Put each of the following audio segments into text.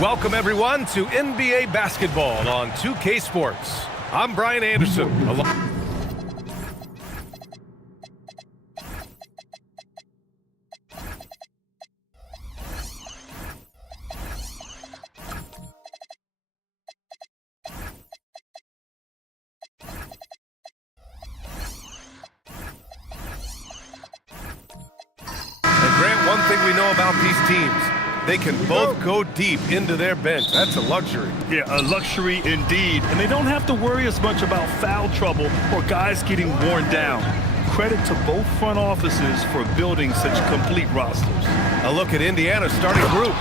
Welcome, everyone, to NBA basketball on 2K Sports. I'm Brian Anderson. And Grant, one thing we know about these teams, they can both go deep into their bench. That's a luxury. Yeah, a luxury indeed. And they don't have to worry as much about foul trouble or guys getting worn down. Credit to both front offices for building such complete rosters. A look at Indiana's starting group.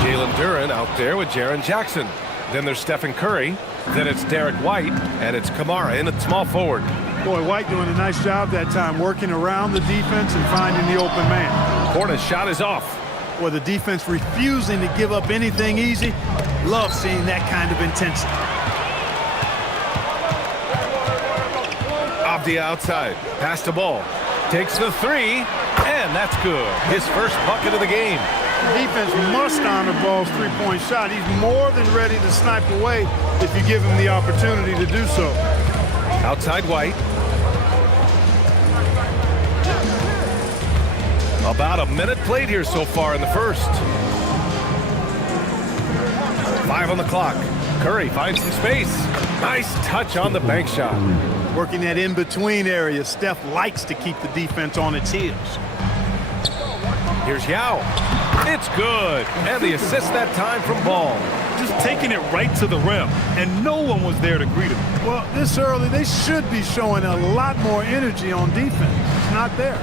Jalen Duren out there with Jaren Jackson. Then there's Stephen Curry. Then it's Derek White. And it's Kamara in at small forward. Boy, White doing a nice job that time, working around the defense and finding the open man. Portis' shot is off. Or the defense refusing to give up anything easy. Love seeing that kind of intensity. Avdia outside. Pass the ball. Takes the three. And that's good. His first bucket of the game. The defense must honor Ball's three-point shot. He's more than ready to snipe away if you give him the opportunity to do so. Outside White. About a minute played here so far in the first. 5 on the clock. Curry finds some space. Nice touch on the bank shot. Working that in-between area. Steph likes to keep the defense on its heels. Here's Yao. It's good. And the assist that time from Ball. Just taking it right to the rim, and no one was there to greet him. Well, this early, they should be showing a lot more energy on defense. It's not there.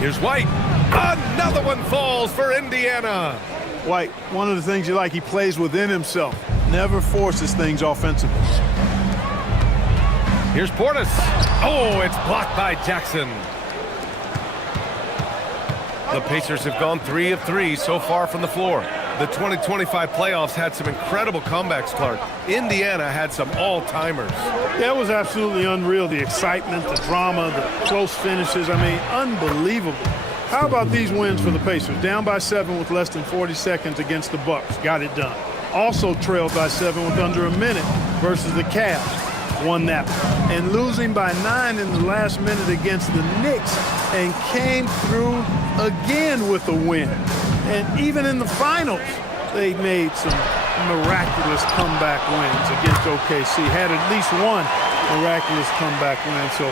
Here's White. Another one falls for Indiana. White, one of the things you like, he plays within himself. Never forces things offensively. Here's Portis. Oh, it's blocked by Jackson. The Pacers have gone 3 of 3 so far from the floor. The 2025 playoffs had some incredible comebacks, Clark. Indiana had some all-timers. That was absolutely unreal. The excitement, the drama, the close finishes. I mean, unbelievable. How about these wins for the Pacers? Down by 7 with less than 40 seconds against the Bucks. Got it done. Also trailed by 7 with under a minute versus the Cavs. Won that one. And losing by 9 in the last minute against the Knicks and came through again with a win. And even in the finals, they made some miraculous comeback wins against OKC. Had at least one miraculous comeback win. So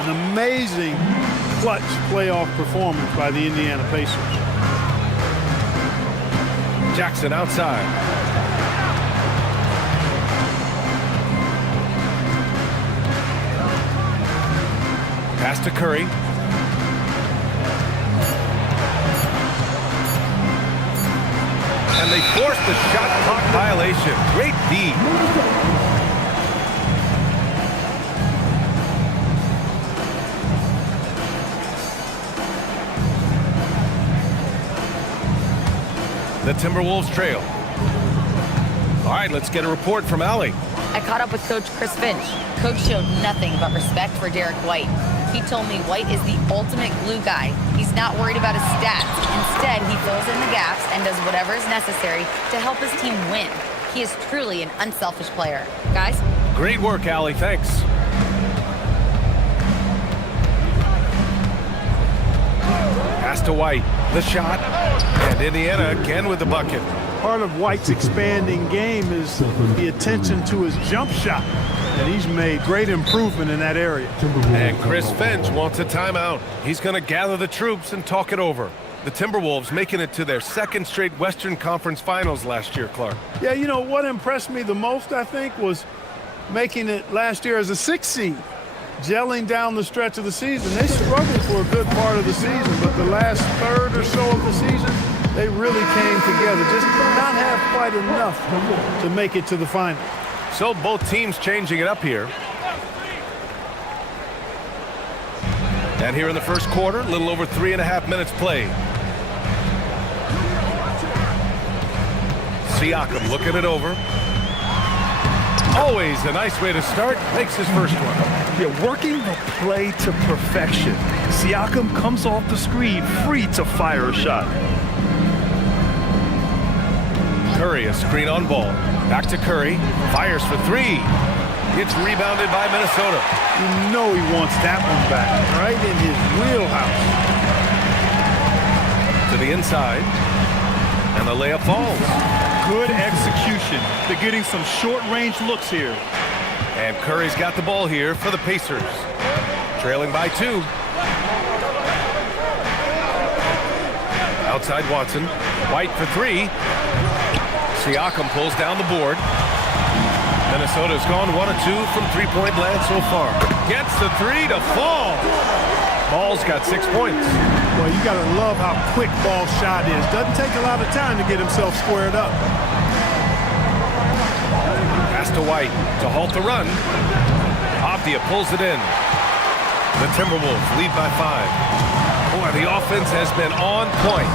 an amazing clutch playoff performance by the Indiana Pacers. Jackson outside. Pass to Curry. And they forced the shot clock violation. Great D. The Timberwolves trail. All right, let's get a report from Allie. I caught up with Coach Chris Finch. Coach showed nothing but respect for Derek White. He told me White is the ultimate glue guy. He's not worried about his stats. Instead, he fills in the gaps and does whatever is necessary to help his team win. He is truly an unselfish player. Guys? Great work, Allie. Thanks. Pass to White. The shot. And Indiana again with the bucket. Part of White's expanding game is the attention to his jump shot. And he's made great improvement in that area. And Chris Finch wants a timeout. He's going to gather the troops and talk it over. The Timberwolves making it to their second straight Western Conference Finals last year, Clark. Yeah, you know, what impressed me the most, I think, was making it last year as a 6th seed. Gelling down the stretch of the season. They struggled for a good part of the season, but the last third or so of the season, they really came together. Just did not have quite enough to make it to the final. So both teams changing it up here. And here in the first quarter, a little over 3.5 minutes played. Siakam looking it over. Always a nice way to start. Makes his first one. Yeah, working the play to perfection. Siakam comes off the screen free to fire a shot. Curry, a screen on ball. Back to Curry. Fires for three. It's rebounded by Minnesota. You know he wants that one back, right in his wheelhouse. To the inside. And the layup falls. Good execution. They're getting some short-range looks here. And Curry's got the ball here for the Pacers. Trailing by 2. Outside Watson. White for 3. Siakam pulls down the board. Minnesota's gone 1 of 2 from three-point land so far. Gets the 3 to fall. Ball's got 6 points. Well, you got to love how quick Ball's shot is. Doesn't take a lot of time to get himself squared up. Pass to White to halt the run. Avdia pulls it in. The Timberwolves lead by 5. Boy, the offense has been on point.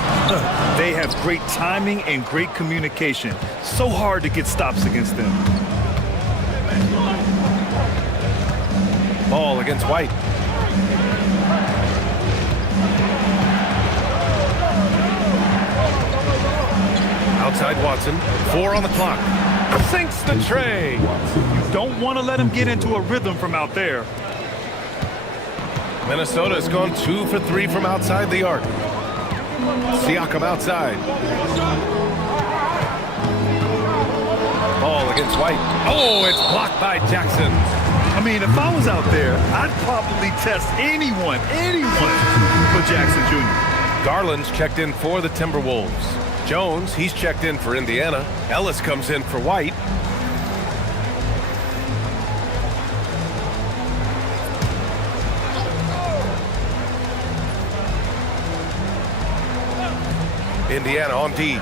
They have great timing and great communication. So hard to get stops against them. Ball against White. Outside Watson. 4 on the clock. Sinks the tray. You don't want to let him get into a rhythm from out there. Minnesota has gone 2 for 3 from outside the arc. Siakam outside. Ball against White. Oh, it's blocked by Jackson. I mean, if I was out there, I'd probably test anyone for Jackson Jr. Garland's checked in for the Timberwolves. Jones, he's checked in for Indiana. Ellis comes in for White. Indiana on D.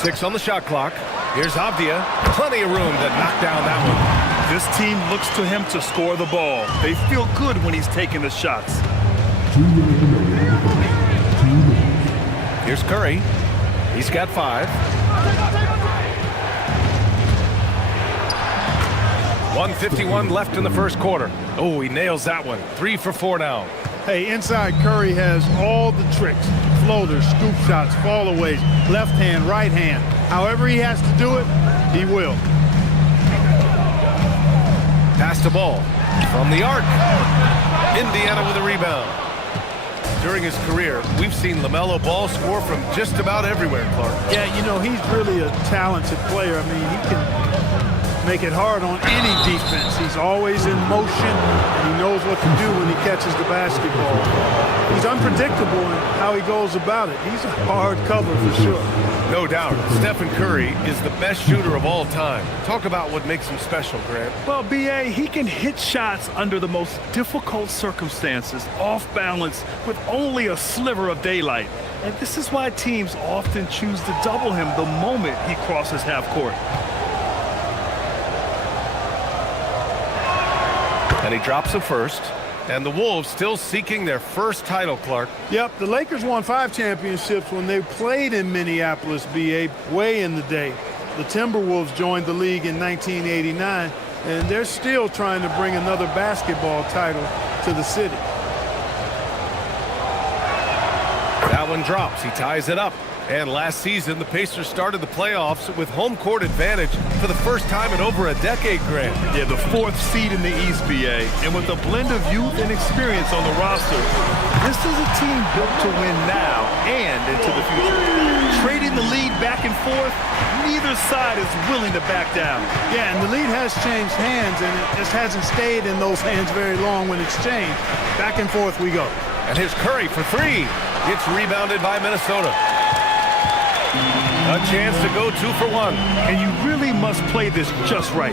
6 on the shot clock. Here's Avdia. Plenty of room to knock down that one. This team looks to him to score the ball. They feel good when he's taking the shots. Here's Curry. He's got 5. 1:51 left in the first quarter. Oh, he nails that one. 3 for 4 now. Hey, inside Curry has all the tricks. Floaters, scoop shots, fallaways, left hand, right hand. However he has to do it, he will. Pass the ball from the arc. Indiana with a rebound. During his career, we've seen LaMelo Ball score from just about everywhere, Clark. Yeah, you know, he's really a talented player. I mean, he can make it hard on any defense. He's always in motion, and he knows what to do when he catches the basketball. He's unpredictable in how he goes about it. He's a hard cover for sure. No doubt, Stephen Curry is the best shooter of all time. Talk about what makes him special, Grant. Well, B.A., he can hit shots under the most difficult circumstances, off balance, with only a sliver of daylight. And this is why teams often choose to double him the moment he crosses half court. And he drops a first. And the Wolves still seeking their first title, Clark. Yep, the Lakers won 5 championships when they played in Minneapolis, BA, way in the day. The Timberwolves joined the league in 1989, and they're still trying to bring another basketball title to the city. That one drops. He ties it up. And last season, the Pacers started the playoffs with home court advantage for the first time in over a decade, Grant. Yeah, the 4th seed in the East, B.A. And with a blend of youth and experience on the roster, this is a team built to win now and into the future. Trading the lead back and forth, neither side is willing to back down. Yeah, and the lead has changed hands, and it just hasn't stayed in those hands very long when it's changed. Back and forth we go. And here's Curry for 3. It's rebounded by Minnesota. A chance to go 2 for 1. And you really must play this just right.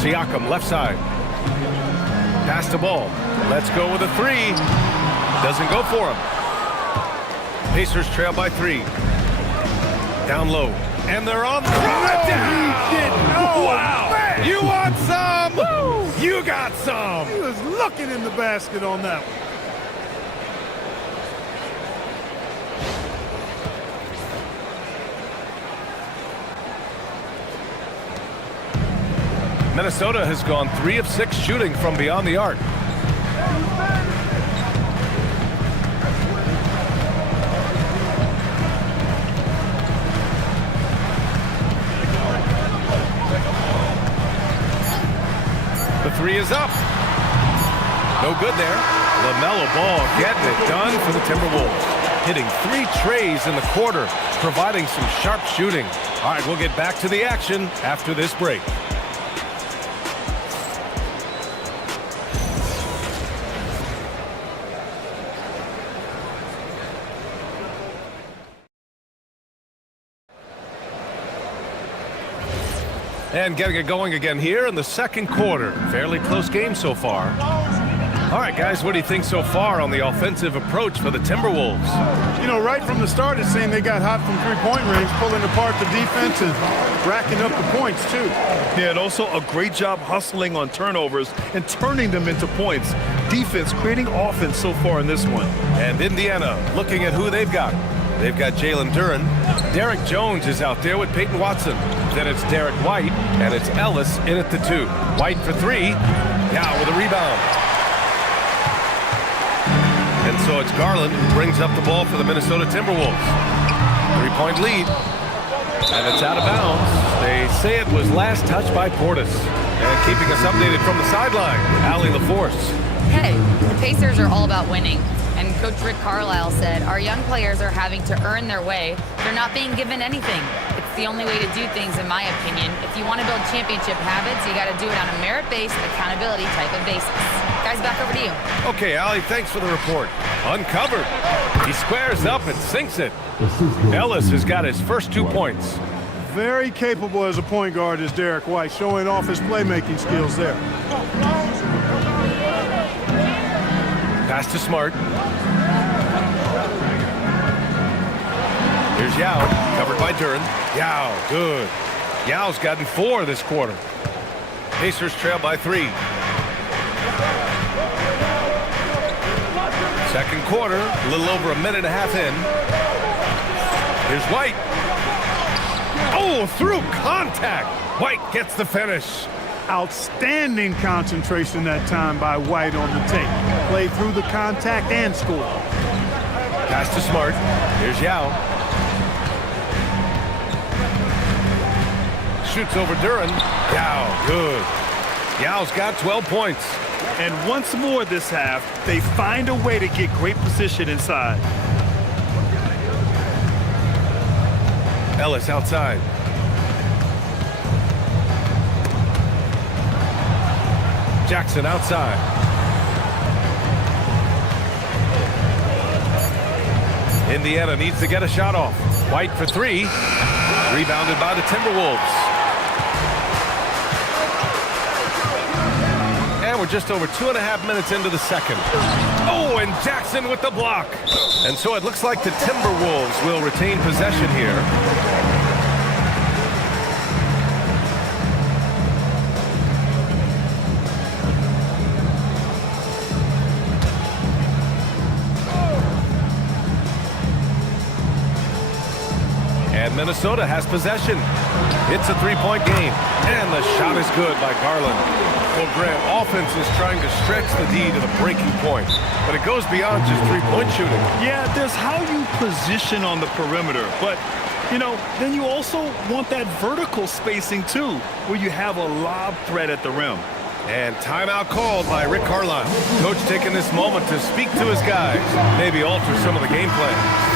Siakam, left side. Pass the ball. Let's go with a 3. Doesn't go for him. Pacers trail by 3. Down low. And they're on the Oh, wow. Man. You want some? Woo. You got some. He was looking in the basket on that one. Minnesota has gone 3 of 6 shooting from beyond the arc. The 3 is up. No good there. LaMelo Ball getting it done for the Timberwolves. Hitting 3 trays in the quarter, providing some sharp shooting. All right, we'll get back to the action after this break. And getting it going again here in the second quarter. Fairly close game so far. All right, guys, what do you think so far on the offensive approach for the Timberwolves? You know, right from the start, it seemed they got hot from three-point range, pulling apart the defense and racking up the points, too. Yeah, and also a great job hustling on turnovers and turning them into points. Defense creating offense so far in this one. And Indiana looking at who they've got. They've got Jalen Duren. Derek Jones is out there with Peyton Watson. Then it's Derek White, and it's Ellis in at the 2. White for 3. Now with a rebound. And so it's Garland who brings up the ball for the Minnesota Timberwolves. 3-point lead. And it's out of bounds. They say it was last touched by Portis. And keeping us updated from the sideline, Allie LaForce. Hey, the Pacers are all about winning. And Coach Rick Carlisle said, our young players are having to earn their way. They're not being given anything. It's the only way to do things, in my opinion. If you want to build championship habits, you got to do it on a merit-based, accountability type of basis. Guys, back over to you. Okay, Allie, thanks for the report. Uncovered. He squares up and sinks it. Ellis has got his first 2 points. Very capable as a point guard is Derek White, showing off his playmaking skills there. Pass to Smart. Here's Yao, covered by Duren. Yao, good. Yao's gotten 4 this quarter. Pacers trail by 3. Second quarter, a little over a minute and a half in. Here's White. Oh, through contact. White gets the finish. Outstanding concentration that time by White on the tape. Played through the contact and scored. Pass to Smart. Here's Yao. Shoots over Duren. Yao, good. Yao's got 12 points. And once more this half, they find a way to get great position inside. Ellis outside. Jackson outside. Indiana needs to get a shot off. White for three. Rebounded by the Timberwolves. And we're just over 2.5 minutes into the second. Oh, and Jackson with the block. And so it looks like the Timberwolves will retain possession here. And Minnesota has possession. It's a three-point game. And the shot is good by Garland. Well, Grant, offense is trying to stretch the D to the breaking point, but it goes beyond just three-point shooting. Yeah, there's how you position on the perimeter, but, you know, then you also want that vertical spacing, too, where you have a lob threat at the rim. And timeout called by Rick Carlisle. Coach taking this moment to speak to his guys, maybe alter some of the game plan.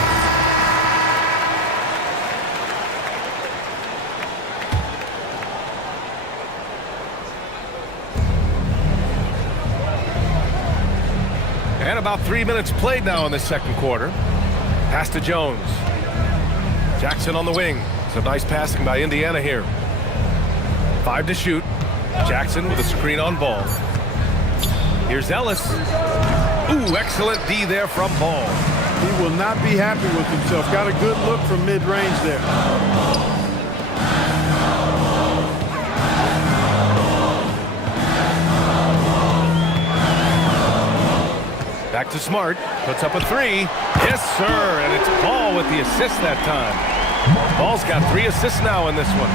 And about 3 minutes played now in the second quarter. Pass to Jones. Jackson on the wing. Some nice passing by Indiana here. 5 to shoot. Jackson with a screen on Ball. Here's Ellis. Ooh, excellent D there from Ball. He will not be happy with himself. Got a good look from mid-range there. Back to Smart. Puts up a three. Yes, sir. And it's Ball with the assist that time. Ball's got 3 assists now in this one.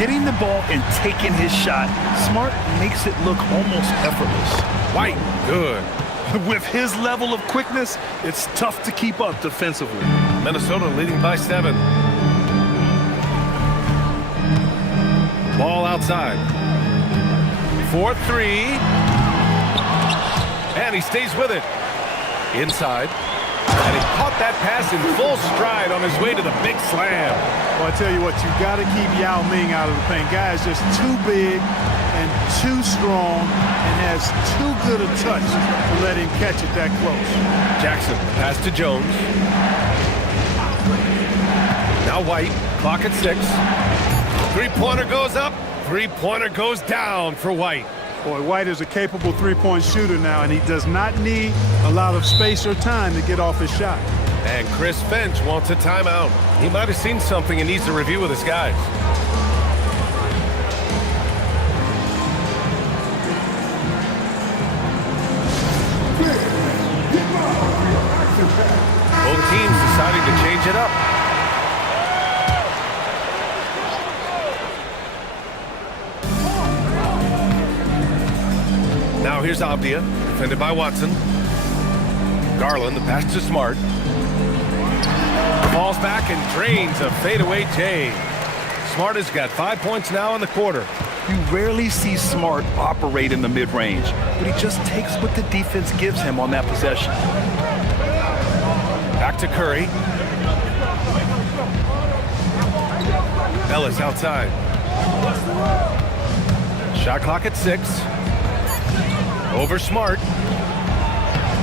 Getting the ball and taking his shot, Smart makes it look almost effortless. White, good. With his level of quickness, it's tough to keep up defensively. Minnesota leading by 7. Ball outside. 4-3. And he stays with it. Inside. And he caught that pass in full stride on his way to the big slam. Well, I tell you what, you got to keep Yao Ming out of the paint. Guy is just too big and too strong and has too good a touch to let him catch it that close. Jackson, pass to Jones. Now White, clock at 6. Three-pointer goes up, three-pointer goes down for White. Boy, White is a capable three-point shooter now, and he does not need a lot of space or time to get off his shot. And Chris Finch wants a timeout. He might have seen something and needs to review with his guys. Both teams deciding to change it up. Now here's Avdia, defended by Watson. Garland, the pass to Smart. Falls back and drains a fadeaway J. Smart has got 5 points now in the quarter. You rarely see Smart operate in the mid-range, but he just takes what the defense gives him on that possession. Back to Curry. Ellis outside. Shot clock at 6. Over Smart.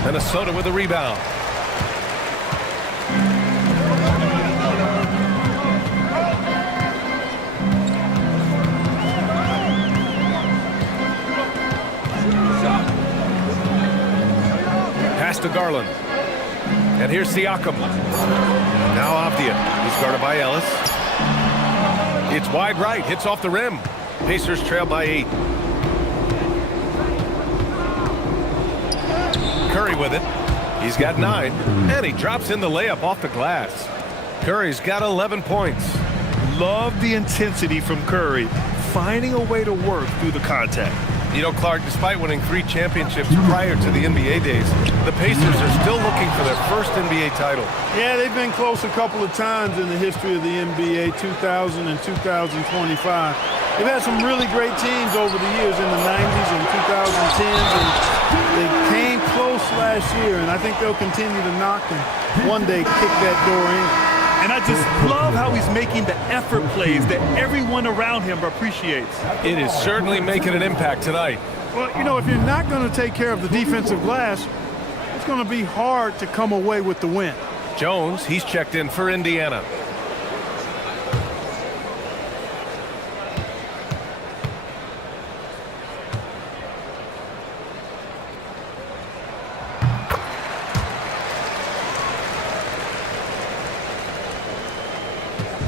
Minnesota with a rebound. Pass to Garland. And here's Siakam. Now Avdia. He's guarded by Ellis. It's wide right. Hits off the rim. Pacers trail by 8. Curry with it. He's got 9. And he drops in the layup off the glass. Curry's got 11 points. Love the intensity from Curry, finding a way to work through the contact. You know, Clark, despite winning 3 championships prior to the NBA days, the Pacers are still looking for their first NBA title. Yeah, they've been close a couple of times in the history of the NBA, 2000 and 2025. They've had some really great teams over the years in the 90s and 2010s, and they came close last year, and I think they'll continue to knock and one day kick that door in. And I just love how he's making the effort plays that everyone around him appreciates. It is certainly making an impact tonight. Well, you know, if you're not going to take care of the defensive glass, it's going to be hard to come away with the win. Jones, he's checked in for Indiana.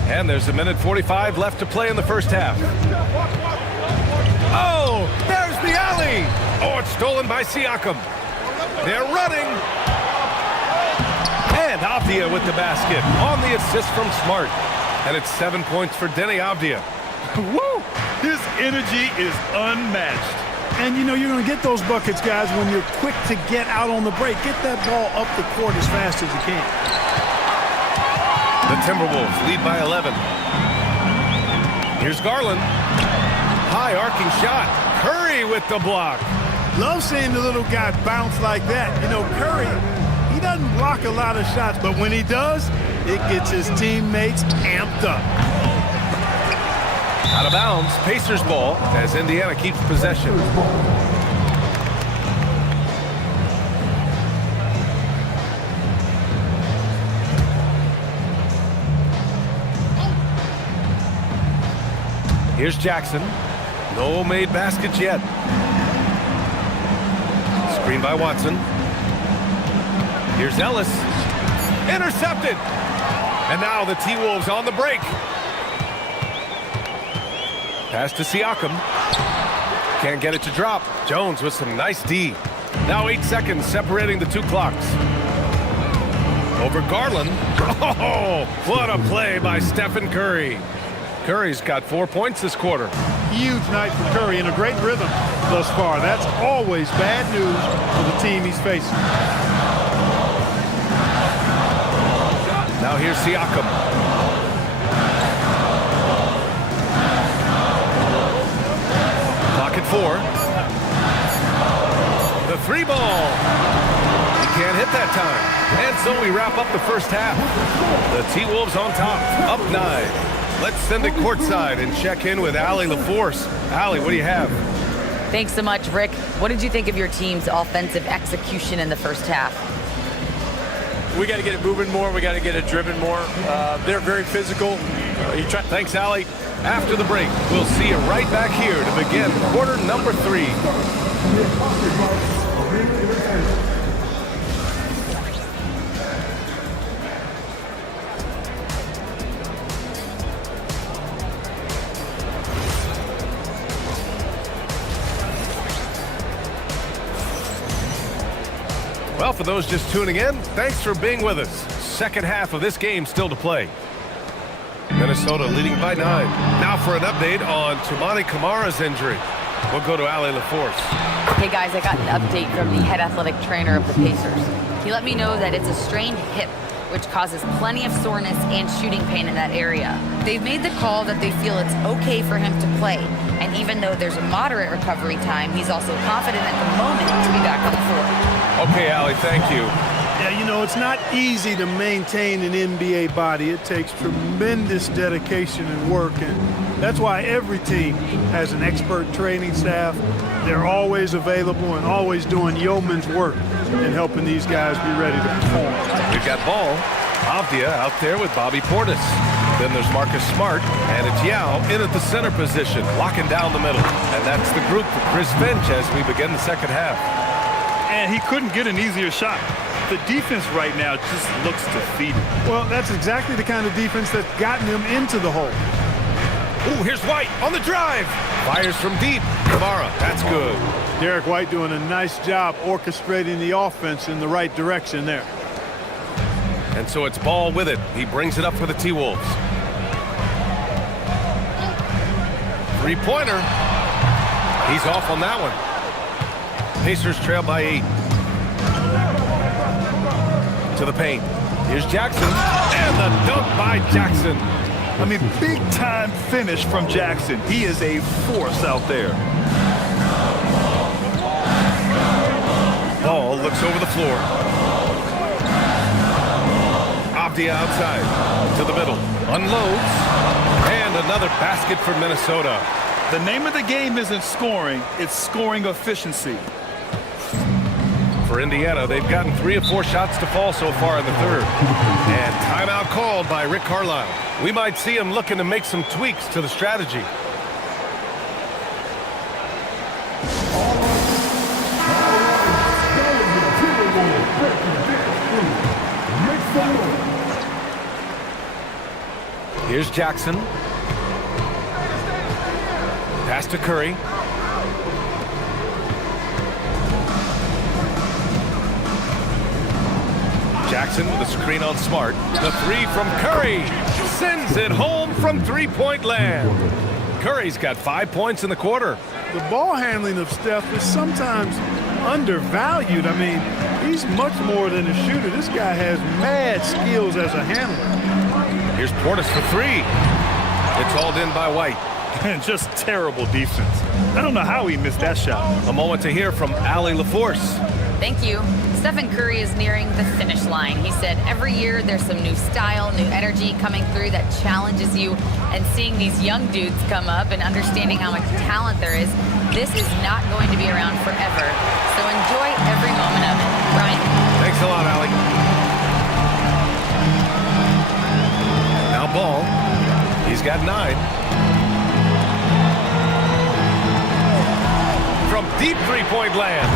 And there's 1:45 left to play in the first half. Oh, there's the alley. Oh, it's stolen by Siakam. They're running. And Avdia with the basket on the assist from Smart. And it's 7 points for Deni Avdia. Woo! His energy is unmatched. And, you know, you're going to get those buckets, guys, when you're quick to get out on the break. Get that ball up the court as fast as you can. The Timberwolves lead by 11. Here's Garland. High arcing shot. Curry with the block. Love seeing the little guy bounce like that. You know, Curry, he doesn't block a lot of shots, but when he does, it gets his teammates amped up. Out of bounds, Pacers ball as Indiana keeps possession. Here's Jackson. No made baskets yet. Screen by Watson. Here's Ellis. Intercepted. And now the T-Wolves on the break. Pass to Siakam. Can't get it to drop. Jones with some nice D. Now 8 seconds separating the two clocks. Over Garland. Oh, what a play by Stephen Curry. Curry's got 4 points this quarter. Huge night for Curry and a great rhythm thus far. That's always bad news for the team he's facing. Now here's Siakam. Clock at 4. The three ball. He can't hit that time. And so we wrap up the first half. The T-Wolves on top, up 9. Let's send it courtside and check in with Allie LaForce. Allie, what do you have? Thanks so much, Rick. What did you think of your team's offensive execution in the first half? We got to get it moving more. We got to get it driven more. They're very physical. Thanks, Allie. After the break, we'll see you right back here to begin quarter number 3. Well, for those just tuning in, thanks for being with us. Second half of this game still to play. Minnesota leading by 9. Now for an update on Toumani Camara's injury. We'll go to Allie LaForce. Hey guys, I got an update from the head athletic trainer of the Pacers. He let me know that it's a strained hip, which causes plenty of soreness and shooting pain in that area. They've made the call that they feel it's okay for him to play. And even though there's a moderate recovery time, he's also confident at the moment to be back on the floor. Okay, Allie, thank you. Yeah, you know, it's not easy to maintain an NBA body. It takes tremendous dedication and work, and that's why every team has an expert training staff. They're always available and always doing yeoman's work in helping these guys be ready to perform. We've got ball. Avdia out there with Bobby Portis. Then there's Marcus Smart, and it's Yao in at the center position, locking down the middle. And that's the group for Chris Finch as we begin the second half. And he couldn't get an easier shot. The defense right now just looks defeated. Well, that's exactly the kind of defense that's gotten them into the hole. Ooh, here's White on the drive. Fires from deep. Camara, that's good. Derek White doing a nice job orchestrating the offense in the right direction there. And so it's Ball with it. He brings it up for the T-Wolves. Three-pointer. He's off on that one. Pacers trail by 8. To the paint. Here's Jackson. And the dunk by Jackson. I mean, big-time finish from Jackson. He is a force out there. Ball looks over the floor. Avdia outside to the middle. Unloads. And another basket for Minnesota. The name of the game isn't scoring, it's scoring efficiency. For Indiana, they've gotten 3 of 4 shots to fall so far in the third. And timeout called by Rick Carlisle. We might see him looking to make some tweaks to the strategy. Here's Jackson. Pass to Curry. Jackson with a screen on Smart. The 3 from Curry. Sends it home from three-point land. Curry's got 5 points in the quarter. The ball handling of Steph is sometimes undervalued. I mean, he's much more than a shooter. This guy has mad skills as a handler. Here's Portis for 3. It's hauled in by White. Just terrible defense. I don't know how he missed that shot. A moment to hear from Allie LaForce. Thank you. Stephen Curry is nearing the finish line. He said every year there's some new style, new energy coming through that challenges you. And seeing these young dudes come up and understanding how much talent there is, this is not going to be around forever. So enjoy every moment of it. Ryan. Thanks a lot, Allie. Now Ball. He's got 9. From deep three-point land.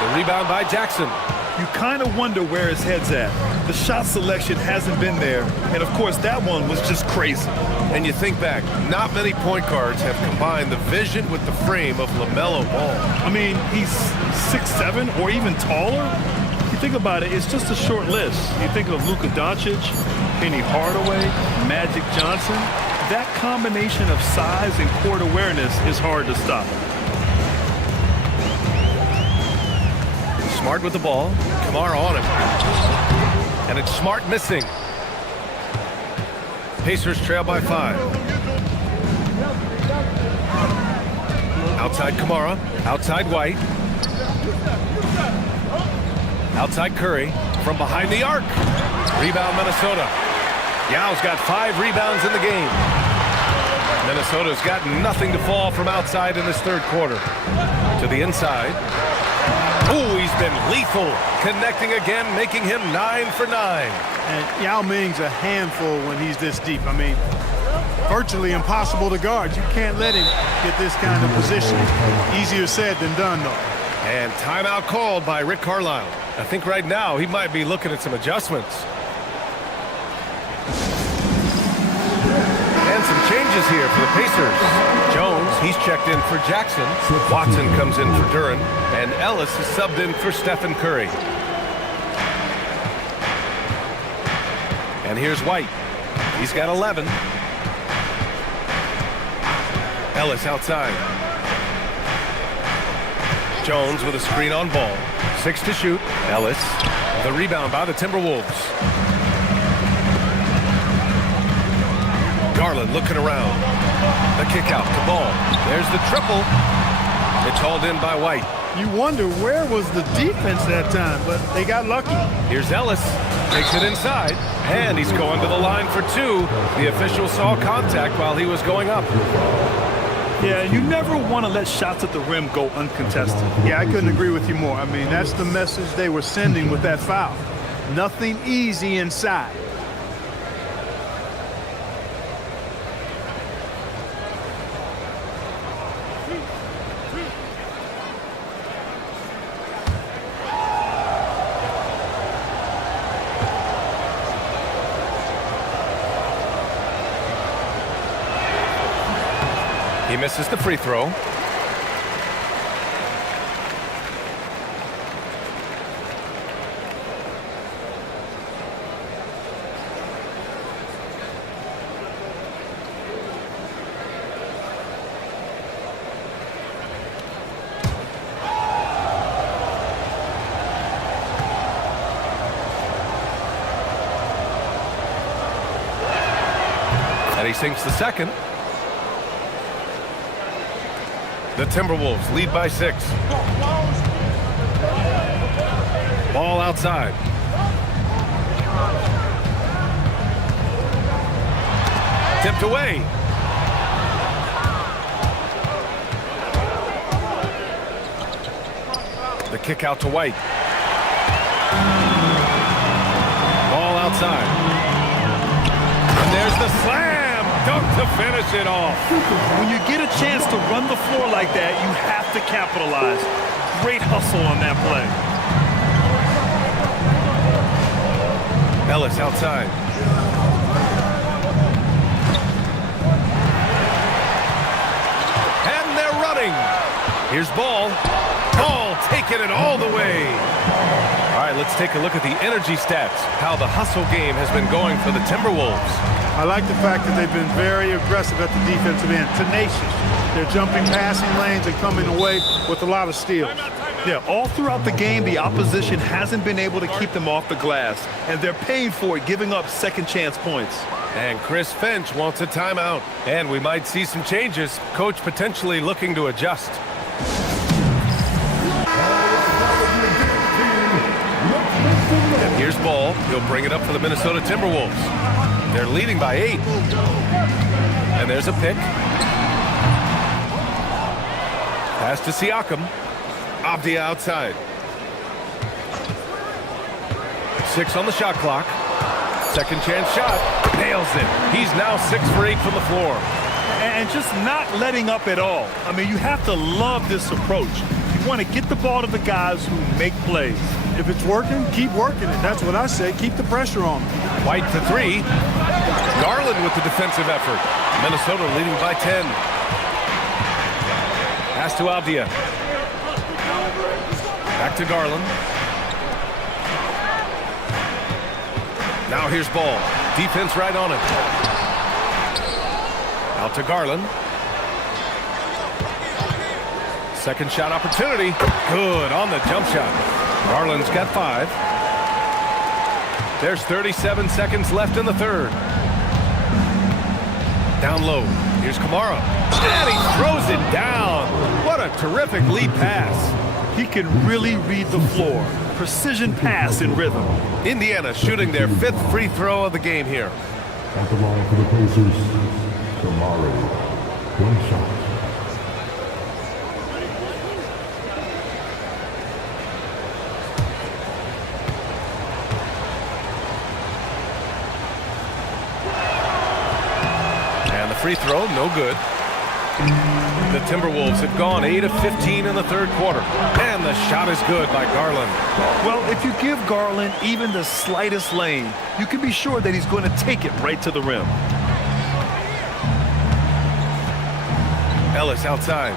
The rebound by Jackson. You kind of wonder where his head's at. The shot selection hasn't been there, and of course that one was just crazy. And you think back, not many point guards have combined the vision with the frame of LaMelo Ball. I mean, he's 6'7" or even taller. You think about it, it's just a short list. You think of Luka Doncic, Penny Hardaway, Magic Johnson. That combination of size and court awareness is hard to stop. Smart with the ball. Kamara on him. And it's Smart missing. Pacers trail by 5. Outside Kamara. Outside White. Outside Curry. From behind the arc. Rebound Minnesota. Yao's got 5 rebounds in the game. Minnesota's got nothing to fall from outside in this third quarter. To the inside. Oh, he's been lethal. Connecting again, making him 9 for 9. And Yao Ming's a handful when he's this deep. I mean, virtually impossible to guard. You can't let him get this kind of position. Easier said than done, though. And timeout called by Rick Carlisle. I think right now he might be looking at some adjustments. And some changes here for the Pacers. Jones, he's checked in for Jackson. Watson comes in for Duren. And Ellis is subbed in for Stephen Curry. And here's White. He's got 11. Ellis outside. Jones with a screen on Ball. 6 to shoot. Ellis. The rebound by the Timberwolves. Garland looking around. The kick out to Ball. There's the triple. It's hauled in by White. You wonder where was the defense that time, but they got lucky. Here's Ellis. Takes it inside. And he's going to the line for 2. The official saw contact while he was going up. Yeah, you never want to let shots at the rim go uncontested. Yeah, I couldn't agree with you more. I mean, that's the message they were sending with that foul. Nothing easy inside. He misses the free throw. And he sinks the second. The Timberwolves lead by 6. Ball outside. Tipped away. The kick out to White. Ball outside. And there's the slam dunk to finish it off. When you get a chance to run the floor like that, you have to capitalize. Great hustle on that play. Ellis outside. And they're running. Here's Ball. Ball taking it all the way. All right, let's take a look at the energy stats, how the hustle game has been going for the Timberwolves. I like the fact that they've been very aggressive at the defensive end, tenacious. They're jumping passing lanes and coming away with a lot of steals. Yeah, all throughout the game, the opposition hasn't been able to keep them off the glass, and they're paying for it, giving up second chance points. And Chris Finch wants a timeout. And we might see some changes. Coach potentially looking to adjust. And here's Ball. He'll bring it up for the Minnesota Timberwolves. They're leading by 8. And there's a pick. Pass to Siakam. Avdia outside. 6 on the shot clock. Second chance shot. Nails it. He's now 6 for 8 from the floor. And just not letting up at all. I mean, you have to love this approach. You want to get the ball to the guys who make plays. If it's working, keep working it. That's what I say. Keep the pressure on them. White for 3. Garland with the defensive effort. Minnesota leading by 10. Pass to Avdia. Back to Garland. Now here's Ball. Defense right on it. Out to Garland. Second shot opportunity. Good on the jump shot. Garland's got 5. There's 37 seconds left in the third. Down low. Here's Kamara. And he throws it down. What a terrific lead pass. He can really read the floor. Precision pass in rhythm. Indiana shooting their 5th free throw of the game here. At the line for the Pacers, Kamara. 1 shot. And the free throw, no good. The Timberwolves have gone 8 of 15 in the third quarter. And the shot is good by Garland. Well, if you give Garland even the slightest lane, you can be sure that he's going to take it right to the rim. Ellis outside.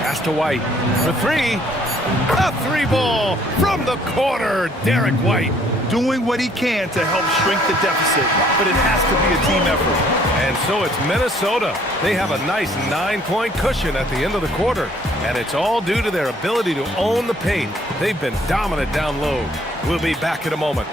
Pass to White for 3. A 3-ball from the corner. Derek White. Doing what he can to help shrink the deficit, but it has to be a team effort. And so it's Minnesota. They have a nice 9-point cushion at the end of the quarter. And it's all due to their ability to own the paint. They've been dominant down low. We'll be back in a moment.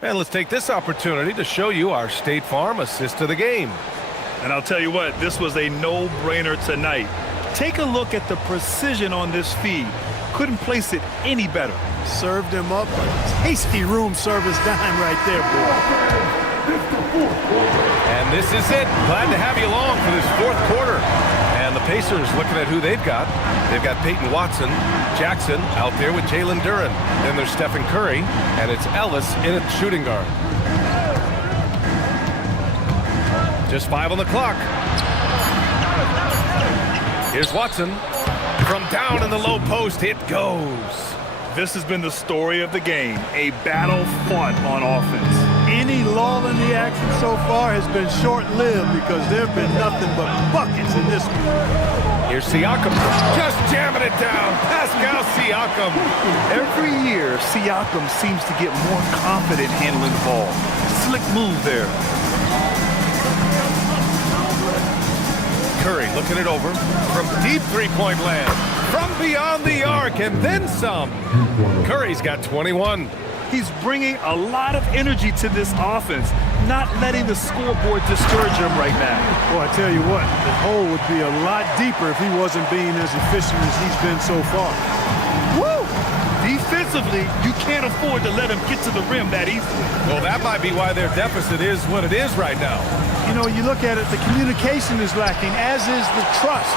And let's take this opportunity to show you our State Farm assist to the game. And I'll tell you what, this was a no-brainer tonight. Take a look at the precision on this feed. Couldn't place it any better. Served him up a tasty room service dime right there, boy. And this is it. Glad to have you along for this 4th quarter. And the Pacers looking at who they've got. They've got Peyton Watson, Jackson out there with Jalen Duren. Then there's Stephen Curry, and it's Ellis in at shooting guard. Just 5 on the clock. Here's Watson. From down in the low post, it goes. This has been the story of the game, a battle fought on offense. Any lull in the action so far has been short-lived because there have been nothing but buckets in this one. Here's Siakam, just jamming it down. Pascal Siakam. Every year, Siakam seems to get more confident handling the ball. Slick move there. Curry looking it over from deep three-point land. From beyond the arc and then some. Curry's got 21. He's bringing a lot of energy to this offense, not letting the scoreboard discourage him right now. Well, I tell you what, the hole would be a lot deeper if he wasn't being as efficient as he's been so far. Woo! Defensively, you can't afford to let him get to the rim that easily. Well, that might be why their deficit is what it is right now. You know, you look at it, the communication is lacking, as is the trust.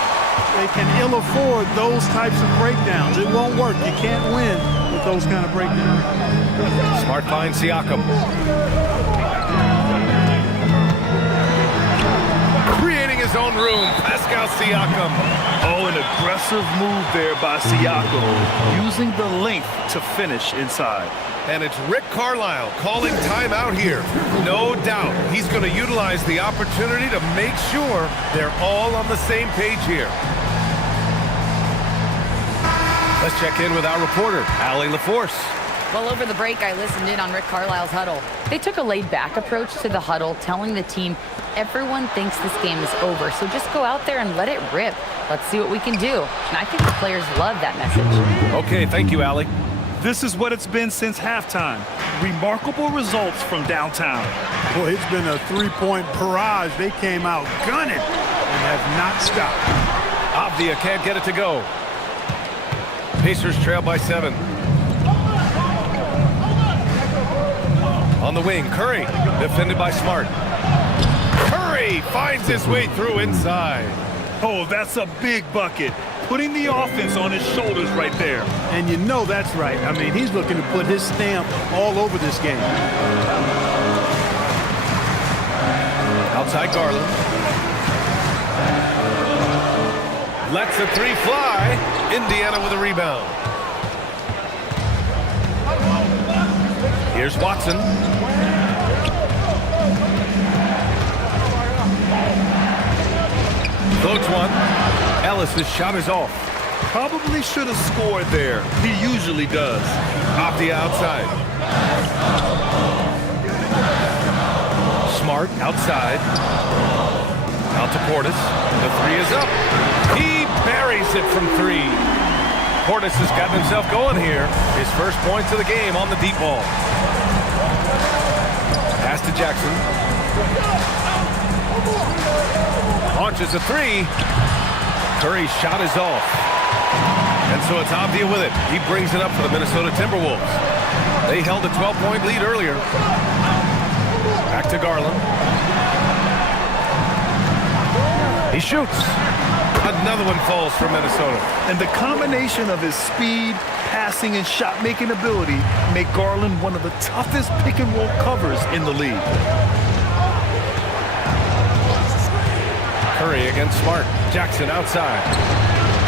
They can ill afford those types of breakdowns. It won't work. You can't win with those kind of breakdowns. Smart finds Siakam. Creating his own room, Pascal Siakam. Oh, an aggressive move there by Siakam, using the length to finish inside. And it's Rick Carlisle calling timeout here. No doubt he's going to utilize the opportunity to make sure they're all on the same page here. Let's check in with our reporter, Allie LaForce. Well, over the break, I listened in on Rick Carlisle's huddle. They took a laid-back approach to the huddle, telling the team everyone thinks this game is over, so just go out there and let it rip. Let's see what we can do. And I think the players love that message. Okay, thank you, Allie. This is what it's been since halftime. Remarkable results from downtown. Boy, it's been a three-point barrage. They came out gunning and have not stopped. Avdia can't get it to go. Pacers trail by 7. On the wing, Curry, defended by Smart. Curry finds his way through inside. Oh, that's a big bucket. Putting the offense on his shoulders right there. And you know that's right. I mean, he's looking to put his stamp all over this game. Outside Garland. Lets the three fly. Indiana with a rebound. Here's Watson. Floats one. Ellis's shot is off. Probably should have scored there. He usually does. Off the outside. Smart outside. Out to Portis. The three is up. He buries it from 3. Portis has gotten himself going here. His first points of the game on the deep ball. Pass to Jackson. Launches a 3. Curry's shot is off. And so it's Avdia with it. He brings it up for the Minnesota Timberwolves. They held a 12-point lead earlier. Back to Garland. He shoots. Another one falls for Minnesota. And the combination of his speed, passing, and shot-making ability make Garland one of the toughest pick-and-roll covers in the league. Curry against Smart. Jackson outside.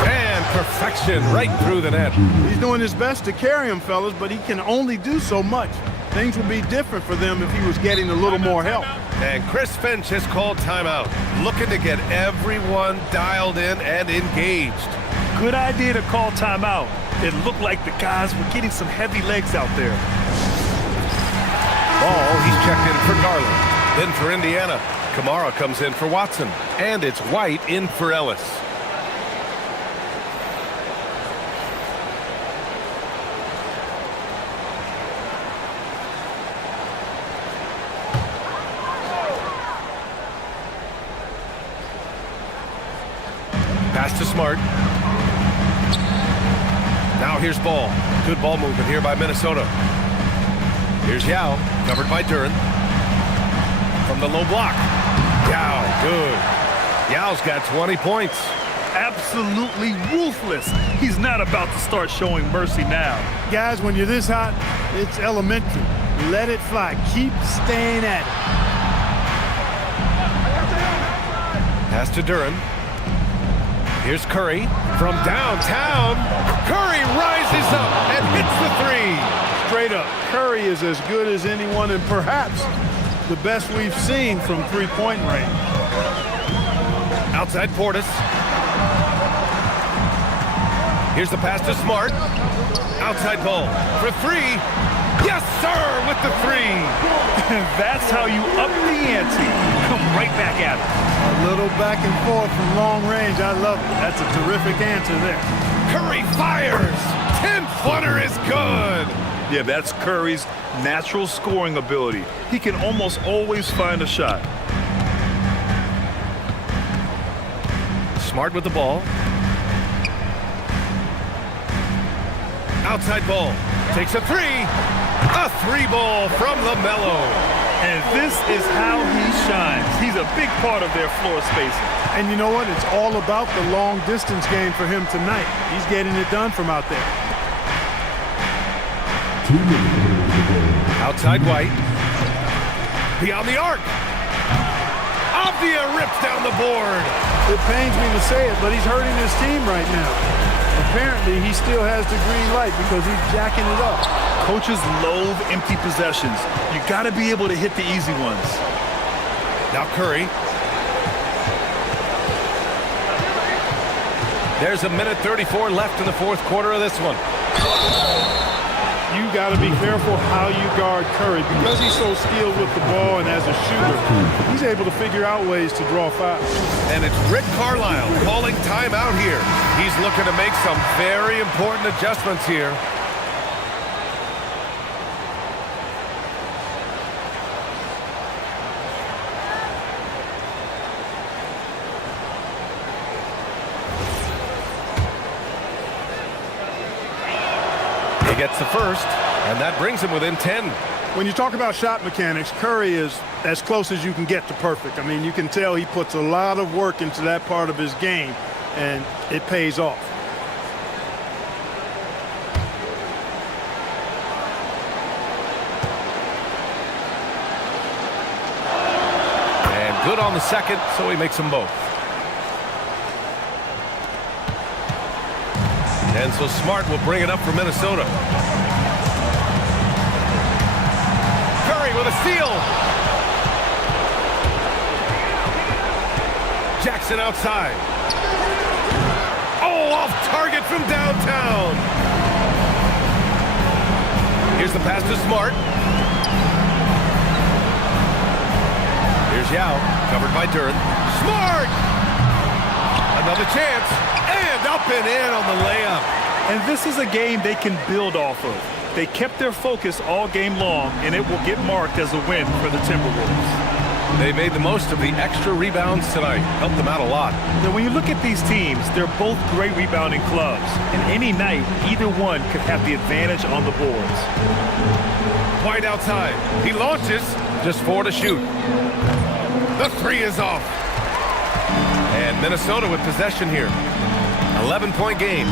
And perfection right through the net. He's doing his best to carry him, fellas, but he can only do so much. Things would be different for them if he was getting a little more help. And Chris Finch has called timeout, looking to get everyone dialed in and engaged. Good idea to call timeout. It looked like the guys were getting some heavy legs out there. Ball, he's checked in for Garland. Then for Indiana, Kamara comes in for Watson. And it's White in for Ellis. Pass to Smart. Now here's Ball. Good ball movement here by Minnesota. Here's Yao, covered by Duren. From the low block. Yao, good. Yao's got 20 points. Absolutely ruthless. He's not about to start showing mercy now. Guys, when you're this hot, it's elementary. Let it fly. Keep staying at it. Pass to Duren. Here's Curry from downtown. Curry rises up and hits the 3. Straight up, Curry is as good as anyone and perhaps the best we've seen from three-point range. Outside Portis. Here's the pass to Smart. Outside Ball for 3. Yes, sir, with the 3. That's how you up the ante. Come right back at him. A little back and forth from long range. I love it. That's a terrific answer there. Curry fires. 10-footer is good. Yeah, that's Curry's natural scoring ability. He can almost always find a shot. Smart with the ball. Outside ball. Takes a three. A three ball from LaMelo. And this is how he shines. He's a big part of their floor spacing. And you know what? It's all about the long distance game for him tonight. He's getting it done from out there. 2 minutes of the game. Outside White. Beyond the arc. Avdia rips down the board. It pains me to say it, but he's hurting his team right now. Apparently, he still has the green light because he's jacking it up. Coaches loathe empty possessions. You got to be able to hit the easy ones. Now Curry. There's a minute 34 left in the fourth quarter of this one. You got to be careful how you guard Curry because he's so skilled with the ball and as a shooter, he's able to figure out ways to draw fouls. And it's Rick Carlisle calling timeout here. He's looking to make some very important adjustments here. He gets the first, and that brings him within 10. When you talk about shot mechanics, Curry is as close as you can get to perfect. I mean, you can tell he puts a lot of work into that part of his game, and it pays off. And good on the second, so he makes them both. And so Smart will bring it up for Minnesota. Curry with a steal. Jackson outside. Oh, off target from downtown. Here's the pass to Smart. Here's Yao, covered by Duren. Smart! Another chance. And up and in on the layup. And this is a game they can build off of. They kept their focus all game long, and it will get marked as a win for the Timberwolves. They made the most of the extra rebounds tonight. Helped them out a lot. Now, when you look at these teams, they're both great rebounding clubs. And any night, either one could have the advantage on the boards. White outside. He launches. Just 4 to shoot. The three is off. And Minnesota with possession here. 11-point game.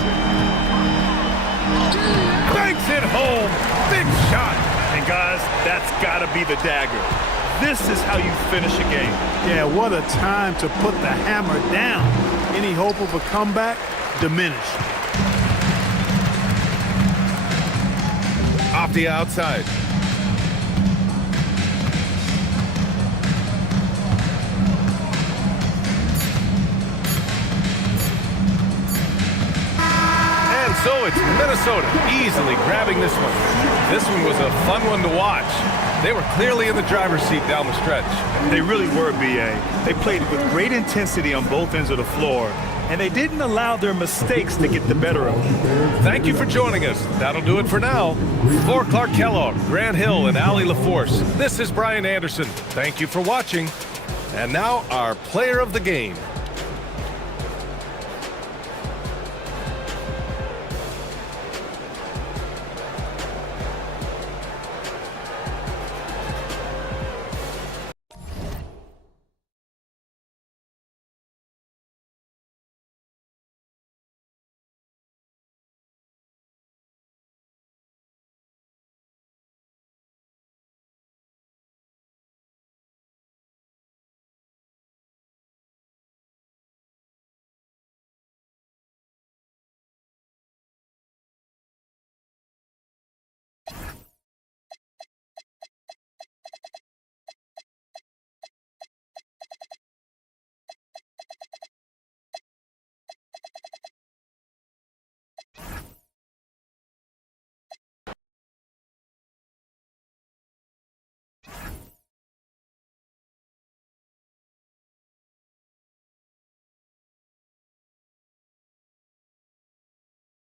Banks it home. Big shot. And guys, that's got to be the dagger. This is how you finish a game. Yeah, what a time to put the hammer down. Any hope of a comeback diminished. Off the outside. So it's Minnesota easily grabbing this one. This one was a fun one to watch. They were clearly in the driver's seat down the stretch. They really were, B.A. They played with great intensity on both ends of the floor, and they didn't allow their mistakes to get the better of them. Thank you for joining us. That'll do it for now. For Clark Kellogg, Grant Hill, and Allie LaForce, this is Brian Anderson. Thank you for watching. And now our player of the game.